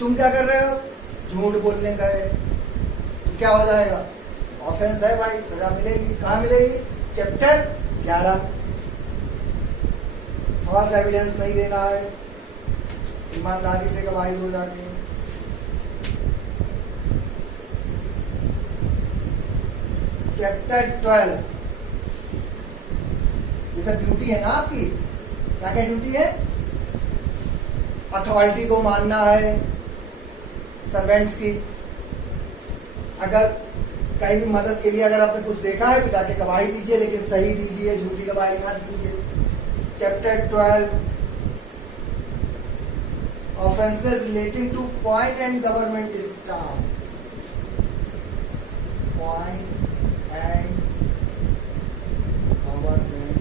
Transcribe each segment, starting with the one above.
तुम क्या कर रहे हो, झूठ बोलने गए, तो क्या हो जाएगा, ऑफेंस है भाई, सजा मिलेगी। कहाँ मिलेगी, चैप्टर 11, फॉल्स एविडेंस नहीं देना है, ईमानदारी से गवाही दो जाके। चैप्टर 12, ये सब ड्यूटी है ना आपकी, क्या क्या ड्यूटी है, अथॉरिटी को मानना है सर्वेंट्स की। अगर कहीं भी मदद के लिए अगर आपने कुछ देखा है तो जाके गवाही दीजिए, लेकिन सही दीजिए, झूठी गवाही ना दीजिए। Chapter 12, offences relating two point and government staff, point and government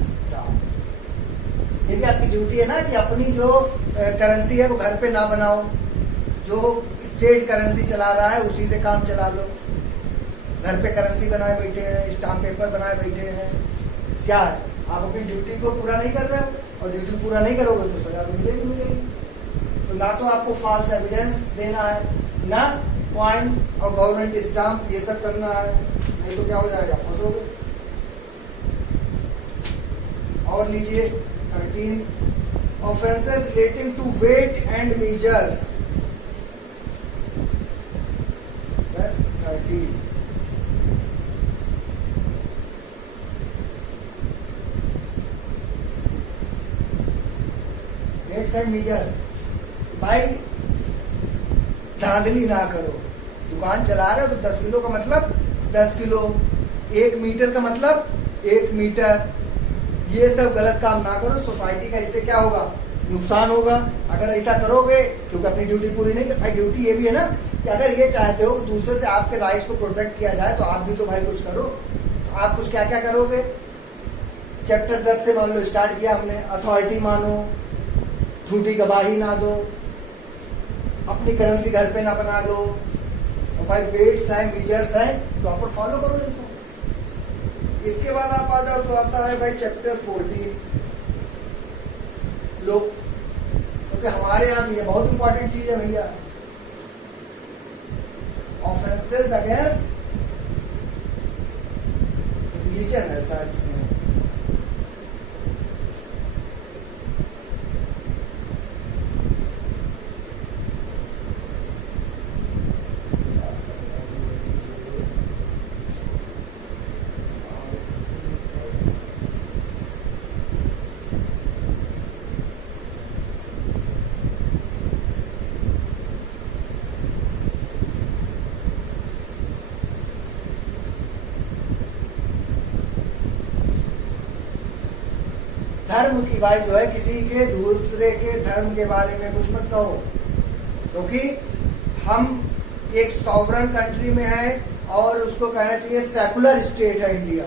staff. ये भी आपकी ड्यूटी है ना कि अपनी जो करेंसी है वो घर पे ना बनाओ, जो स्टेट करेंसी चला रहा है उसी से काम चला लो। घर पे करेंसी बनाए बैठे हैं, स्टाम्प पेपर बनाए बैठे हैं, क्या है, आप अपनी ड्यूटी को पूरा नहीं कर रहे हो, और ड्यूटी पूरा नहीं करोगे तो सजा तो मिलेगी मिलेगी। तो ना तो आपको फॉल्स एविडेंस देना है, ना पॉइंट और गवर्नमेंट स्टाम्प ये सब करना है, नहीं तो क्या हो जाएगा, फंसोगे। और लीजिए 13, offences relating to weight and measures, 13, weights and measures. भाई धांधली ना करो, दुकान चला रहे हो तो 10 किलो का मतलब 10 किलो, 1 मीटर का मतलब 1 मीटर, ये सब गलत काम ना करो। सोसाइटी का इससे क्या होगा, नुकसान होगा अगर ऐसा करोगे, क्योंकि अपनी ड्यूटी पूरी नहीं। भाई ड्यूटी ये भी है ना कि अगर ये चाहते हो कि दूसरे से आपके राइट्स को प्रोटेक्ट किया जाए तो आप भी तो भाई कुछ करो। आप कुछ क्या क्या करोगे, चैप्टर 10 से मान लो स्टार्ट किया हमने, अथॉरिटी मानो, झूठी गवाही ना दो, अपनी करेंसी घर पे ना बना लो, और भाई वेट्स हैं मेजर्स हैं प्रॉपर फॉलो करो इनको। इसके बाद आप आ जाओ तो आता है भाई चैप्टर 14 लो, क्योंकि हमारे यहाँ ये बहुत इंपॉर्टेंट चीज है भैया, ऑफेंसेस अगेंस्ट रिलीजन है शायद इसमें। धर्म की भाई जो है, किसी के दूसरे के धर्म के बारे में कुछ मत कहो, क्योंकि हम एक सॉवरन कंट्री में है और उसको कहना चाहिए सेकुलर स्टेट है इंडिया।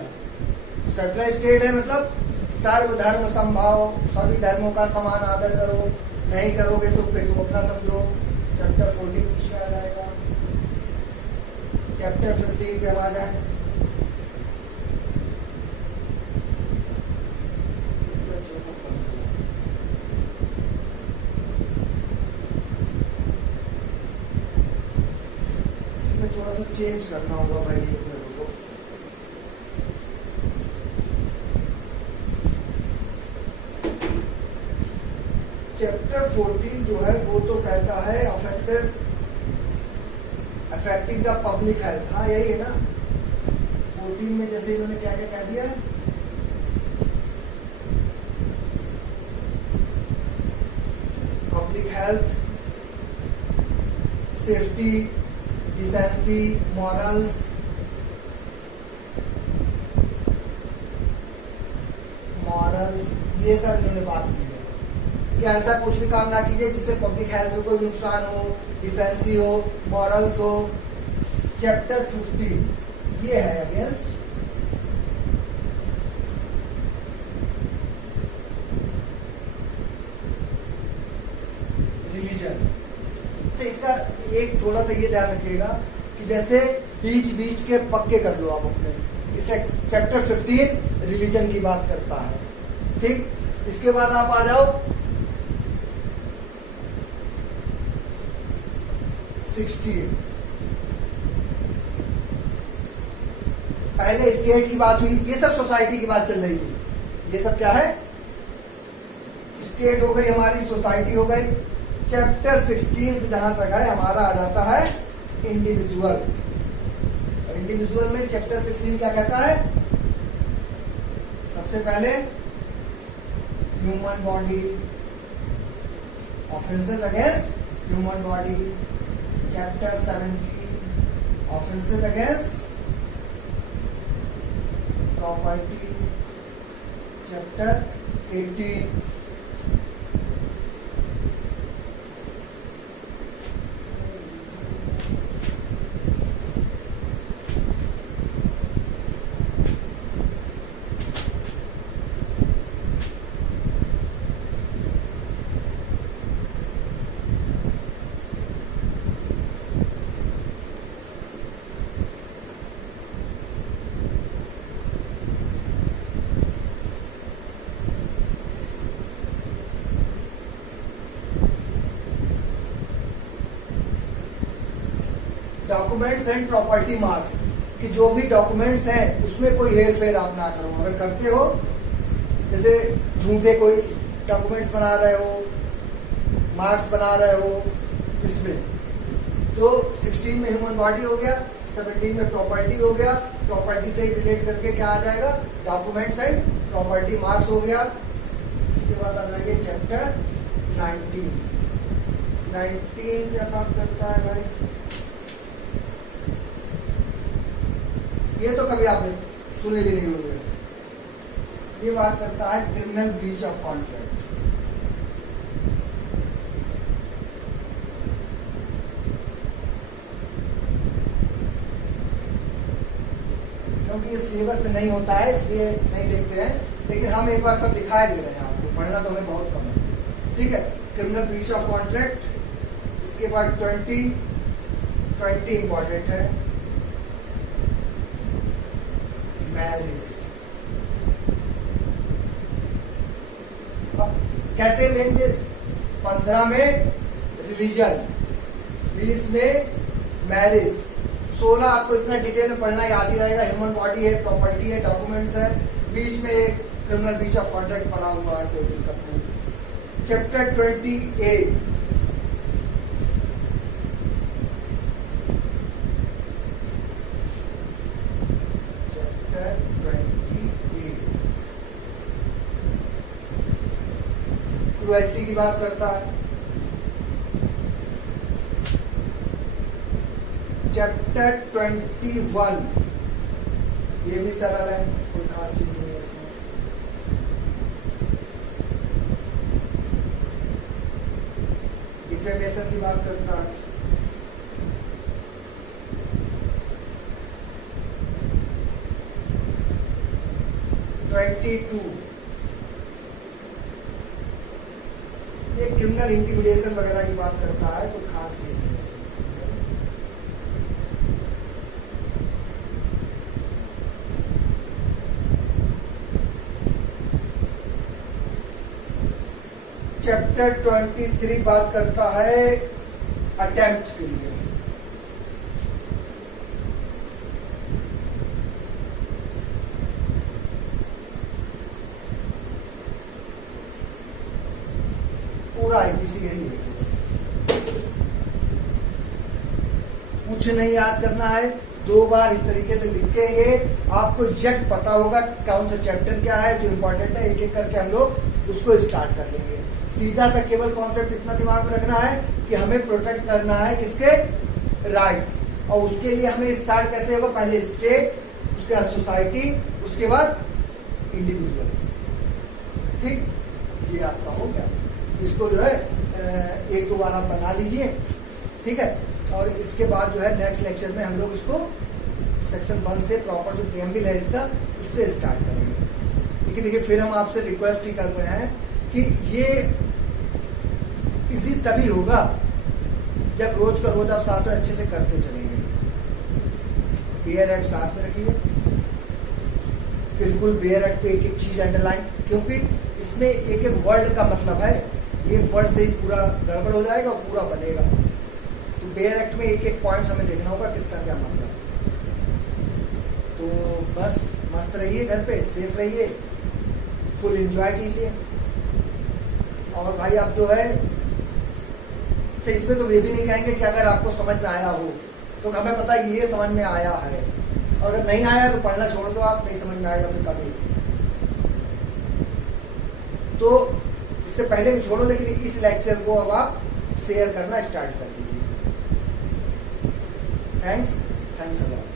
सेकुलर स्टेट है मतलब सर्वधर्म समभाव, सभी धर्मों का समान आदर करो, नहीं करोगे तो फिर तुम अपना समझो। चैप्टर 14 बीच में आ जाएगा, चैप्टर 15 पे आ जाए। थोड़ा सा चेंज करना होगा भाई, एक मिनट को। चैप्टर 14 जो है वो तो कहता है offences affecting the public health. हाँ यही है ना 14 में, जैसे इन्होंने क्या क्या कह दिया, public health, safety, decency, morals, ये सब इन्होंने बात की है कि ऐसा कुछ भी काम ना कीजिए जिससे पब्लिक हेल्थ को कोई नुकसान हो, डिसेंसी हो, मॉरल्स हो। चैप्टर 15 ये है अगेंस्ट रिलीजन। इसका एक थोड़ा सा ये ध्यान रखिएगा कि जैसे बीच बीच के पक्के कर लो आप अपने। इसे चैप्टर 15 रिलीजन की बात करता है, ठीक। इसके बाद आप आ जाओ 16। पहले स्टेट की बात हुई, ये सब सोसाइटी की बात चल रही थी। ये सब क्या है? स्टेट हो गई हमारी, सोसाइटी हो गई। चैप्टर 16 से जहां तक है हमारा आ जाता है इंडिविजुअल। इंडिविजुअल में चैप्टर 16 क्या कहता है? सबसे पहले human body, offences against human body. Chapter 17 offences against property. Chapter 18 documents and property marks, कि जो भी डॉक्यूमेंट्स हैं उसमें कोई हेर फेर आप ना करो। अगर करते हो, जैसे झूठे कोई डॉक्यूमेंट्स बना रहे हो, मार्क्स बना रहे हो इसमें, तो 16 में ह्यूमन बॉडी हो गया, 17 में प्रॉपर्टी हो गया। प्रॉपर्टी से रिलेट करके क्या आ जाएगा? डॉक्यूमेंट्स एंड प्रॉपर्टी मार्क्स हो गया। इसके बाद आ जाएंगे चैप्टर 19। 19 क्या बात करता है भाई? ये तो कभी आपने सुने भी नहीं होंगे। ये बात करता है क्रिमिनल ब्रीच ऑफ कॉन्ट्रैक्ट। क्योंकि ये सिलेबस में नहीं होता है इसलिए नहीं देखते हैं, लेकिन हम एक बार सब दिखाई दे रहे हैं आपको, पढ़ना तो हमें बहुत कम है। ठीक है, क्रिमिनल ब्रीच ऑफ कॉन्ट्रैक्ट। इसके बाद 20 इंपॉर्टेंट है। मैरिज। अब कैसे लेंगे? 15 में रिलीजन, 20 में मैरिज, 16 आपको इतना डिटेल में पढ़ना याद ही रहेगा। ह्यूमन बॉडी है, प्रॉपर्टी है, डॉक्यूमेंट्स है, बीच में एक क्रिमिनल ब्रीच ऑफ कॉन्ट्रैक्ट पढ़ा हुआ है, कोई दिक्कत नहीं। चैप्टर 28 क्रुएल्टी की बात करता है। चैप्टर 21 ये भी सरल है, कोई खास चीज नहीं है इसमें। डिफेमेशन की बात करता है। ये क्रिमिनल इंटिमिडेशन वगैरह की बात करता है, कोई खास चीज नहीं है। चैप्टर 23 बात करता है अटेम्प्ट के लिए। पूरा आईपीसी यही है, कुछ नहीं याद करना है। 2 बार इस तरीके से लिखेंगे, आपको एग्जैक्ट पता होगा कौन सा चैप्टर क्या है जो इम्पोर्टेंट है। एक एक करके हम लोग उसको स्टार्ट कर लेंगे। सीधा सा केवल कॉन्सेप्ट इतना दिमाग में रखना है कि हमें प्रोटेक्ट करना है किसके? राइट्स। और उसके लिए हमें स्टार्ट कैसे होगा? पहले स्टेट, उसके बाद सोसाइटी, उसके बाद इंडिविजुअल। ठीक, ये आपका हो गया। इसको जो है 1-2 बार आप बना लीजिए, ठीक है। और इसके बाद जो है नेक्स्ट लेक्चर में हम लोग इसको सेक्शन 1 से प्रॉपर जो प्रीएम्बल है इसका, उससे स्टार्ट करेंगे। लेकिन देखिए, फिर हम आपसे रिक्वेस्ट ही कर रहे हैं कि ये इसी तभी होगा जब रोज का रोज आप साथ में अच्छे से करते चलेंगे। बेयर एक्ट साथ में रखिए, बिल्कुल बेयर एक्ट पे एक एक चीज अंडरलाइन, क्योंकि इसमें एक एक वर्ड का मतलब है। एक वर्ड से ही पूरा गड़बड़ हो जाएगा और पूरा बनेगा। तो बेयर एक्ट में एक एक पॉइंट हमें देखना होगा किसका क्या मतलब। तो बस मस्त रहिए, घर पे सेफ रहिए, फुल एंजॉय कीजिए। और भाई आप जो है, तो इसमें तो ये भी नहीं कहेंगे कि अगर आपको समझ में आया हो तो हमें पता है कि ये समझ में आया है, और अगर नहीं आया तो पढ़ना छोड़ दो, आप नहीं समझ में आएगा फिर कभी। तो इससे पहले कि छोड़ो, लेकिन इस लेक्चर को अब आप शेयर करना स्टार्ट कर दीजिए। Thanks a lot.